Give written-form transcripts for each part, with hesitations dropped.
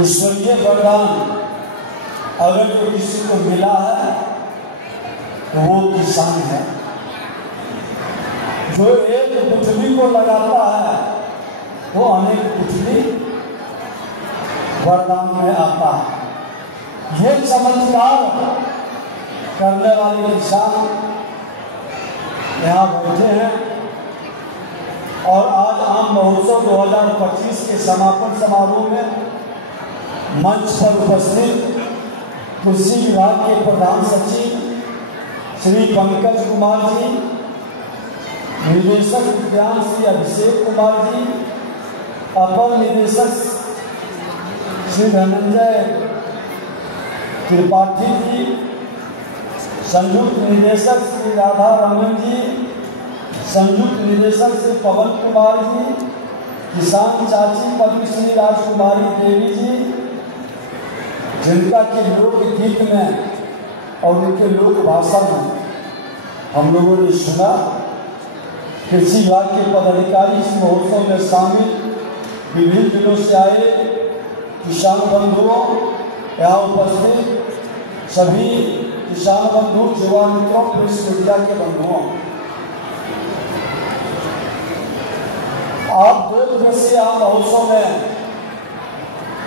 ईश्वरीय वरदान अगर जो किसी को मिला है तो वो किसान है। जो एक गुठली को लगाता है वो अनेक गुठली वरदान में आता है। ये चमत्कार करने वाले किसान यहाँ बैठे हैं और आज आम महोत्सव 2025 के समापन समारोह में मंच पर उपस्थित कृषि विभाग के प्रधान सचिव श्री पंकज कुमार जी, निदेशक विज्ञान श्री अभिषेक कुमार जी, अपर निदेशक श्री धनंजय त्रिपाठी जी, संयुक्त निदेशक श्री राधा रमन जी, संयुक्त निदेशक श्री पवन कुमार जी, किसान चाची पद्मश्री राजकुमारी देवी जी, जिनका के लोकगीत में और उनके लोक भाषा में हम लोगों ने सुना। कृषि विभाग के पदाधिकारी इस महोत्सव में शामिल विभिन्न जिलों से आए किसान बंधुओं, यहाँ उपस्थित सभी किसान बंधु, युवा मित्रों, प्रेस मीडिया के बंधुओं, आप 2 दिवसीय महोत्सव में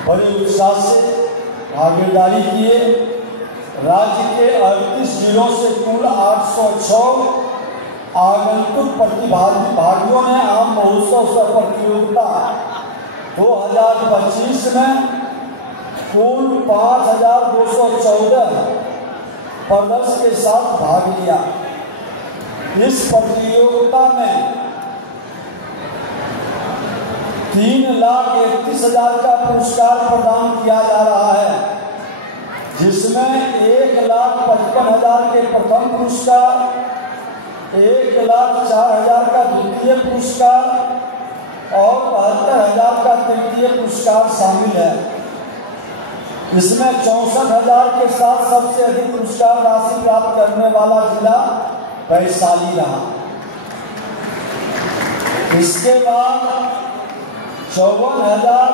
बड़े उत्साह से भागीदारी किए। राज्य के 38 जिलों से कुल 806 आगंतुक प्रतिभागियों ने आम महोत्सव सह प्रतियोगिता 2025 में कुल 5214 प्रदर्शन के साथ भाग लिया। इस प्रतियोगिता में 3,31,000 का पुरस्कार प्रदान किया जा रहा है, जिसमें 1,55,000 के प्रथम पुरस्कार, 1,04,000 का द्वितीय पुरस्कार और 72,000 का तृतीय पुरस्कार शामिल है। इसमें 64,000 के साथ सबसे अधिक पुरस्कार राशि प्राप्त करने वाला जिला वैशाली रहा। इसके बाद 54,000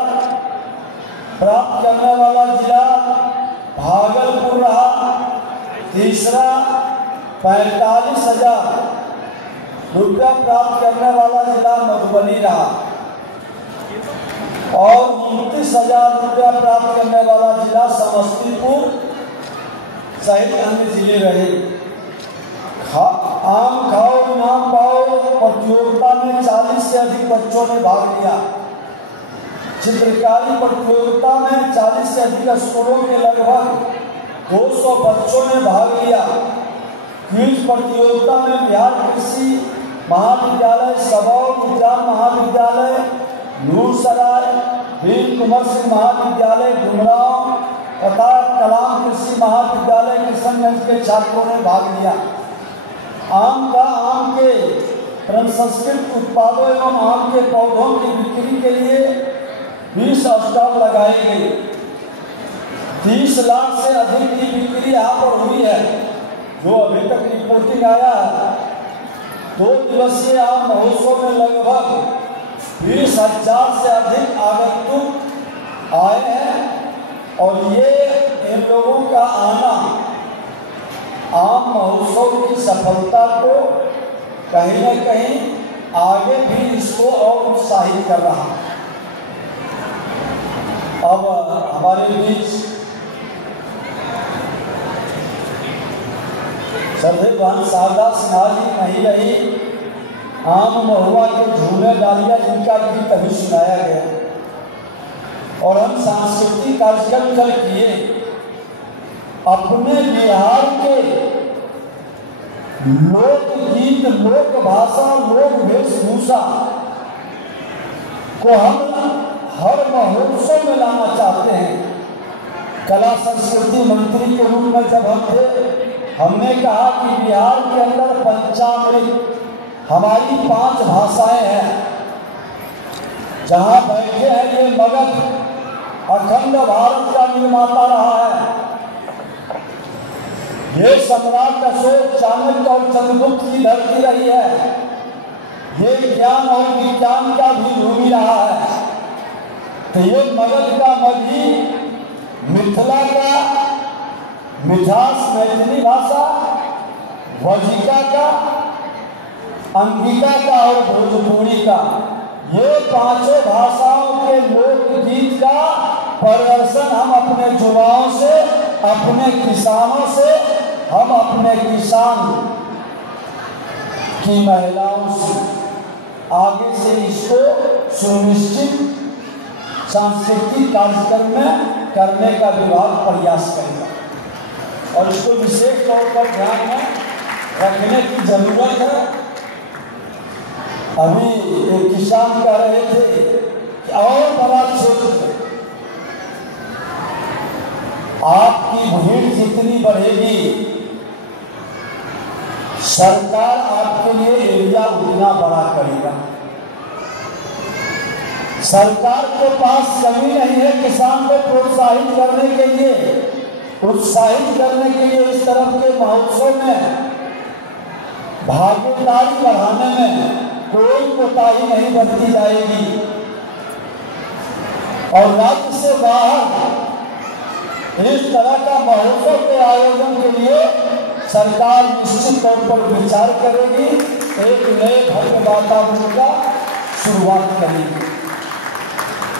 प्राप्त करने वाला जिला भागलपुर रहा। तीसरा 45,000 रुपया प्राप्त करने वाला जिला मधुबनी रहा और 29,000 रुपया प्राप्त करने वाला जिला समस्तीपुर सहित अन्य जिले रहे। आम खाओ इनाम पाओ प्रतियोगिता में 40 से अधिक बच्चों ने भाग लिया। चित्रकारी प्रतियोगिता में 40 से अधिक स्कूलों के लगभग 200 बच्चों ने भाग लिया। क्विज प्रतियोगिता में बिहार कृषि महाविद्यालय, सबौर विज्ञान महाविद्यालय, नूरसराय, वीर कुंवर सिंह महाविद्यालय डुमरांव तथा कलाम कृषि महाविद्यालय किशनगंज के छात्रों ने भाग लिया। आम के प्रसंस्कृत उत्पादों एवं आम के पौधों की बिक्री के लिए 20 स्टॉल लगाए गए। 30 लाख से अधिक की बिक्री यहाँ पर हुई है, जो अभी तक रिपोर्टिंग आया है। 2 दिवसीय आम महोत्सव में लगभग 20,000 से अधिक आगंतुक आए हैं और ये इन लोगों का आना आम महोत्सव की सफलता को कहीं न कहीं आगे भी इसको और उत्साहित कर रहा है। अब हमारे बीच सर्वेभवन शारदा सिन्हा जी नहीं रही। आम महुआ के झूले डालिया जिनका गीत अभी सुनाया गया और हम सांस्कृतिक कार्यक्रम कल किए। अपने बिहार के लोकगीत, लोक भाषा, लोक वेशभूषा को हम हर महोत्सव में लाना चाहते हैं। कला संस्कृति मंत्री के रूप में जब हम थे, हमने कहा कि बिहार के अंदर पंचामृत हमारी 5 भाषाएं हैं। जहां बैठे हैं ये मगध अखंड भारत का निर्माता रहा है। ये सम्राट अशोक, चाणक्य और चंद्रगुप्त की धरती रही है। ये ज्ञान और विज्ञान का भी भूमि रहा है। तो ये मगध का मगही, मिथिला का मिठास मैथिली भाषा, वजिका का, अंगिका का और भोजपुरी का, ये पांचों भाषाओं के लोकगीत का प्रदर्शन हम अपने युवाओं से, अपने किसानों से, हम अपने किसान की महिलाओं से आगे से इसको सुनिश्चित सांस्कृतिक कार्यक्रम में करने का विभाग प्रयास करेगा और इसको विशेष तौर पर ध्यान में रखने की जरूरत है। अभी एक किसान कह रहे थे कि और बड़ा क्षेत्र आपकी भीड़ जितनी बढ़ेगी सरकार आपके लिए एरिया उतना बड़ा करेगा। सरकार के पास कमी नहीं है किसान को प्रोत्साहित करने के लिए, उत्साहित करने के लिए इस तरफ के महोत्सव में भागीदारी बढ़ाने में कोई कोताही नहीं बरती जाएगी। और राज्य से बाहर इस तरह का महोत्सव के आयोजन के लिए सरकार निश्चित तौर पर विचार करेगी, एक नए भव्य वातावरण का शुरुआत करेगी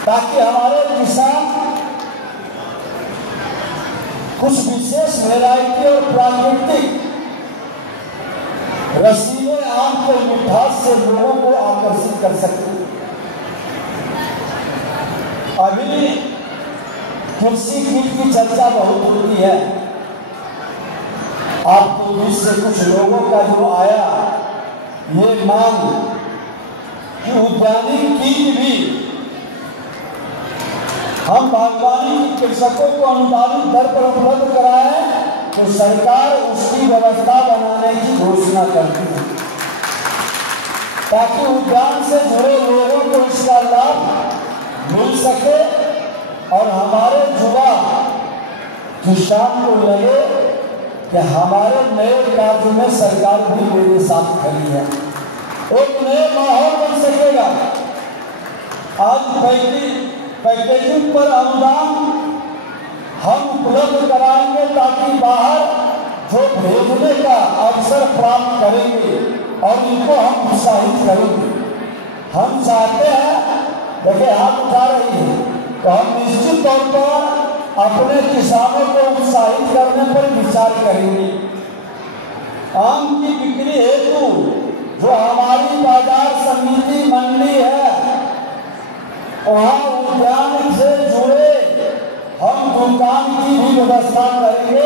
ताकि हमारे किसान कुछ विशेष वैरायटी और प्राकृतिक रसीले आम के मिठास से लोगों को आकर्षित कर सकते हैं। अभी कृषि कीट की चर्चा बहुत होती है, आपको बीच से कुछ लोगों का जो आया ये मांग कि उद्यानिक कीट भी हम बागवानी कृषकों को अनुदानित दर पर उपलब्ध कराएं तो सरकार उसकी व्यवस्था बनाने की घोषणा करती है ताकि उद्यान से जुड़े लोगों को इसका लाभ मिल सके और हमारे युवा किसान को लगे कि हमारे नए कार्य में सरकार भी मेरे साथ खड़ी है, एक नए माहौल बन सकेगा। आज पैकेजिंग पर अनुदान हम उपलब्ध कराएंगे ताकि बाहर जो भेजने का अवसर प्राप्त करेंगे और इनको हम उत्साहित करेंगे। हम चाहते हैं, देखिए हाथ उठा रही है, तो हम निश्चित तौर पर अपने किसानों को उत्साहित करने पर विचार करेंगे। आम की बिक्री हेतु जो हमारी बाजार समिति मंडी है वहाँ उद्यान से जुड़े हम दुकान की भी व्यवस्था करेंगे,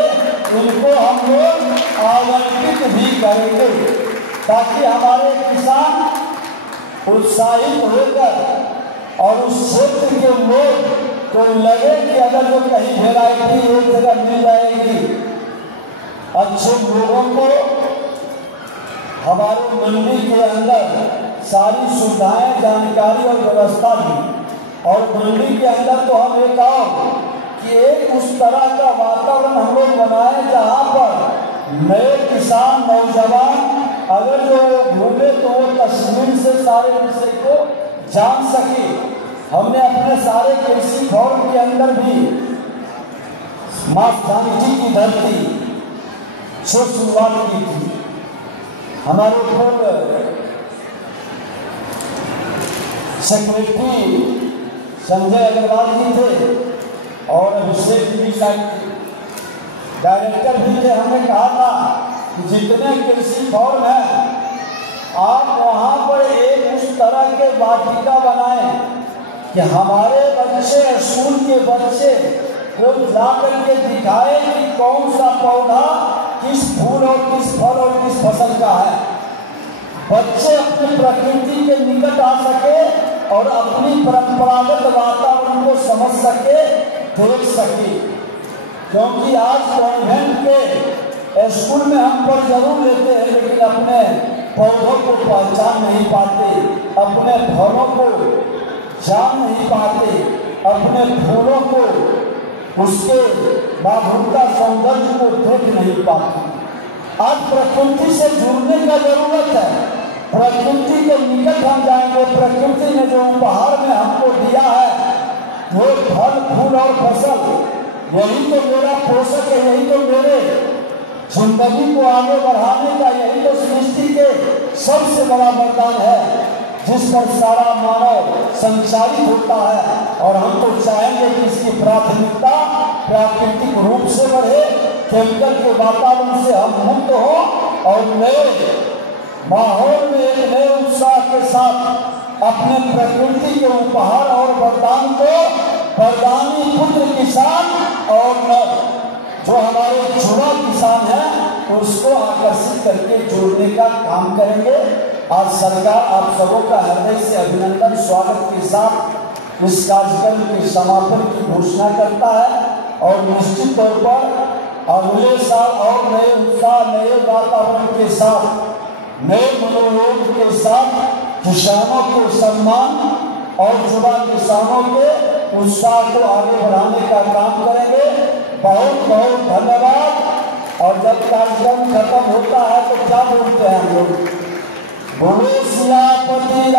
उनको हम लोग आवंटित भी करेंगे ताकि हमारे किसान उत्साहित होकर और उस क्षेत्र के लोग को लगे कि अगर जो कहीं वैरायटी एक जगह मिल जाएगी, अच्छे लोगों को हमारे मंडी के अंदर सारी सुविधाएं, जानकारी और व्यवस्था दी। और मंडी के अंदर तो हम एक कि एक उस तरह का वातावरण हम लोग बनाए जहाँ पर नए किसान नौजवान अगर जो घूमे तो वो तस्वीर से सारे विषय को जान सके। हमने अपने सारे कृषि फॉर्म के अंदर भी माँ जानकी की धरती से शुरुआत की थी। हमारे पूर्व सेक्रेटरी संजय अग्रवाल जी थे और अभिषेक जी डायरेक्टर भी थे। हमने कहा था कि जितने कृषि फॉर्म हैं आप वहाँ पर एक उस तरह के वाटिका बनाएं कि हमारे बच्चे, स्कूल के बच्चे को जाकर के दिखाए कि कौन सा पौधा किस फूल और किस फल और किस फसल का है। बच्चे अपनी प्रकृति के निकट आ सके और अपनी परंपरागत वातावरण को समझ सके, देख सके। क्योंकि आज कॉन्वेंट के स्कूल में हम पर जरूर लेते हैं लेकिन अपने पौधों को पहचान नहीं पाते, अपने फलों को जान नहीं पाते, अपने फूलों को उसके माधुर्यता सौंदर्य को देख नहीं पाते। आज प्रकृति से जुड़ने का जरूरत है। प्रकृति के निकट हम जाएंगे। प्रकृति ने जो उपहार में हमको दिया है ये फल फूल और फसल, यही तो मेरा पोषक है, यही तो मेरे जिंदगी को आगे बढ़ाने का, यही तो सृष्टि के सबसे बड़ा वरदान है जिस पर सारा मानव संचालित होता है। और हम तो चाहेंगे कि इसकी प्राथमिकता प्राकृतिक रूप से बढ़े, केमिकल के वातावरण से हम मुक्त हो और नए माहौल में एक नए उत्साह के साथ अपने प्रकृति के उपहार और वरदान को वरदानी पुत्र किसान और जो हमारे जुड़ा किसान है उसको आकर्षित करके जोड़ने का काम करेंगे। आज सरकार आप सबों का हृदय से अभिनंदन स्वागत के साथ इस कार्यक्रम के समापन की घोषणा करता है और निश्चित तौर पर अगले साल और नए उत्साह, नए वातावरण के साथ, नए मनोयोग के साथ किसानों के सम्मान और जुड़ा किसानों के उत्साह को आगे बढ़ाने का काम करेंगे। बहुत बहुत धन्यवाद। और जब कार्यक्रम खत्म होता है तो क्या बोलते हैं हम लोग? बोलो सियापति